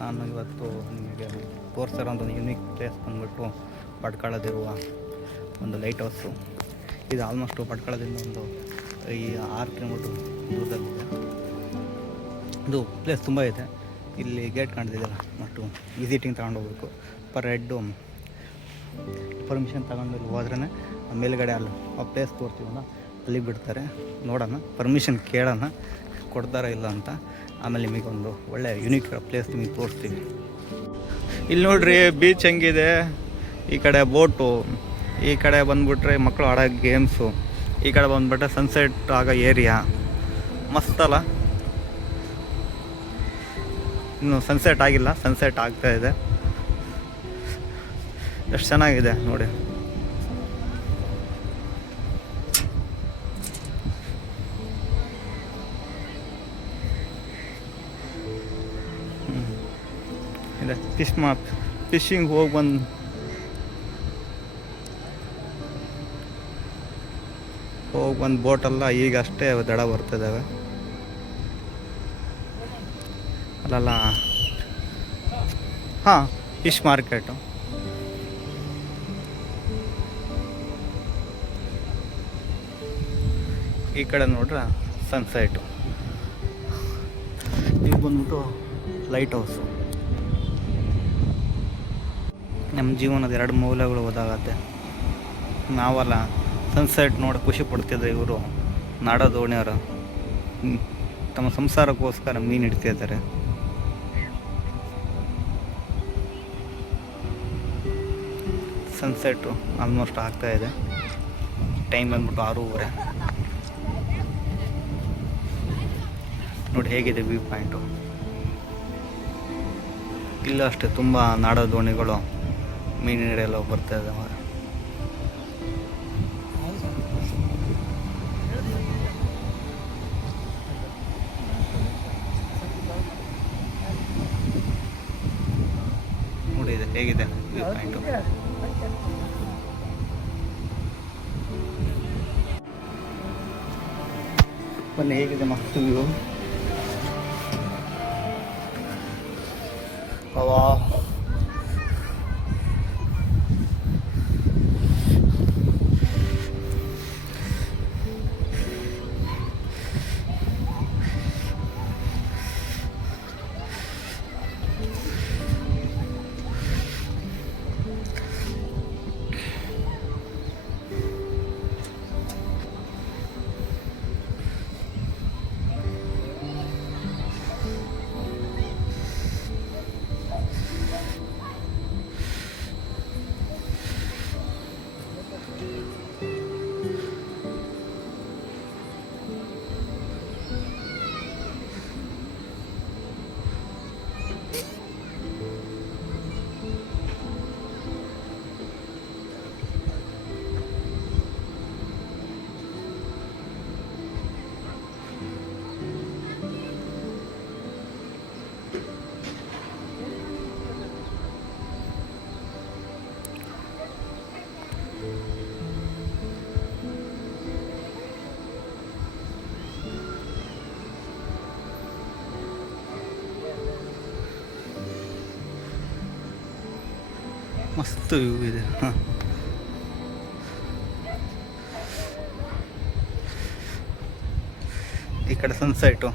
ನಾನು ಇವತ್ತು ನಿಮಗೆ ತೋರಿಸಿರೋ ಒಂದು ಯುನೀಕ್ ಪ್ಲೇಸ್ ಬಂದುಬಿಟ್ಟು ಪಡ್ಕಳದಿರುವ ಒಂದು ಲೈಟ್ ಹೌಸು. ಇದು ಆಲ್ಮೋಸ್ಟು ಪಡ್ಕಳದಿಂದ ಒಂದು 6 ಕಿಲೋಮೀಟ್ರ್ ದೂರದಲ್ಲಿದೆ. ಇದು ಪ್ಲೇಸ್ ತುಂಬ ಇದೆ. ಇಲ್ಲಿ ಗೇಟ್ ಕಾಣ್ತಿದ್ದಲ್ಲ, ಮತ್ತು ವಿಸಿಟಿಂಗ್ ತಗೊಂಡು ಹೋಗ್ಬೇಕು. ಪರ್ ಹೆಡ್ಡು ಪರ್ಮಿಷನ್ ತಗೊಂಡು ಹೋದ್ರೇ ಮೇಲುಗಡೆ ಅಲ್ಲಿ ಆ ಪ್ಲೇಸ್ ತೋರ್ತೀವಲ್ಲ ಅಲ್ಲಿಗೆ ಬಿಡ್ತಾರೆ. ನೋಡೋಣ, ಪರ್ಮಿಷನ್ ಕೇಳೋಣ ಕೊಡ್ತಾರೋ ಇಲ್ಲ ಅಂತ. ಆಮೇಲೆ ನಿಮಗೊಂದು ಒಳ್ಳೆ ಯುನೀಕ್ ಪ್ಲೇಸ್ ನಿಮಗೆ ತೋರಿಸ್ತೀವಿ. ಇಲ್ಲಿ ನೋಡ್ರಿ, ಬೀಚ್ ಹೆಂಗಿದೆ. ಈ ಕಡೆ ಬೋಟು, ಈ ಕಡೆ ಬಂದುಬಿಟ್ರೆ ಮಕ್ಕಳು ಆಡೋ ಗೇಮ್ಸು, ಈ ಕಡೆ ಬಂದುಬಿಟ್ರೆ ಸನ್ಸೆಟ್ ಆಗೋ ಏರಿಯಾ. ಮಸ್ತಲ್ಲ. ಇನ್ನು ಸನ್ಸೆಟ್ ಆಗಿಲ್ಲ, ಸನ್ಸೆಟ್ ಆಗ್ತಾಯಿದೆ. ಎಷ್ಟು ಚೆನ್ನಾಗಿದೆ ನೋಡಿ. ಇದೆ ಫಿಶಿಂಗ್ ಹೋಗಿ ಬಂದು ಬೋಟೆಲ್ಲ ಈಗ ಅಷ್ಟೇ ದಡ ಬರ್ತಿದ್ದಾವೆ. ಅಲ್ಲಲ್ಲ, ಹಾಂ, ಫಿಶ್ ಮಾರ್ಕೆಟು. ಈ ಕಡೆ ನೋಡ್ರೆ ಸನ್ಸೆಟು. ಈಗ ಬಂದ್ಬಿಟ್ಟು ಲೈಟ್ ಹೌಸು. ನಮ್ಮ ಜೀವನದ 2 ಮೌಲ್ಯಗಳು ಓದಾಗತ್ತೆ. ನಾವಲ್ಲ ಸನ್ಸೆಟ್ ನೋಡಿ ಖುಷಿ ಪಡ್ತಿದ್ದೆ. ಇವರು ನಾಡ ದೋಣಿಯವರು ತಮ್ಮ ಸಂಸಾರಕ್ಕೋಸ್ಕರ ಮೀನು ಹಿಡ್ತಿದ್ದಾರೆ. ಸನ್ಸೆಟ್ಟು ಆಲ್ಮೋಸ್ಟ್ ಆಗ್ತಾಯಿದೆ. ಟೈಮ್ ಬಂದ್ಬಿಟ್ಟು 6:30. ನೋಡಿ ಹೇಗಿದೆ ವ್ಯೂ ಪಾಯಿಂಟು. ಇಲ್ಲ ಅಷ್ಟೇ ತುಂಬ ನಾಡ ದೋಣಿಗಳು ಮೀನು ಹಿಡಿಯಲು ಬರ್ತಾ ಇದ್ದಾವೆ. ನೋಡಿ ಇದು ಹೇಗಿದೆ ವ್ಯೂ ಪಾಯಿಂಟು. ಬನ್ನಿ, ಹೇಗಿದೆ ಮಸ್ತ್ ವ್ಯೂ. ವಾ, ಮಸ್ತ್ ವ್ಯೂ ಇದೆ. ಹಾಂ, ಈ ಕಡೆ ಸನ್ಸೆಟು.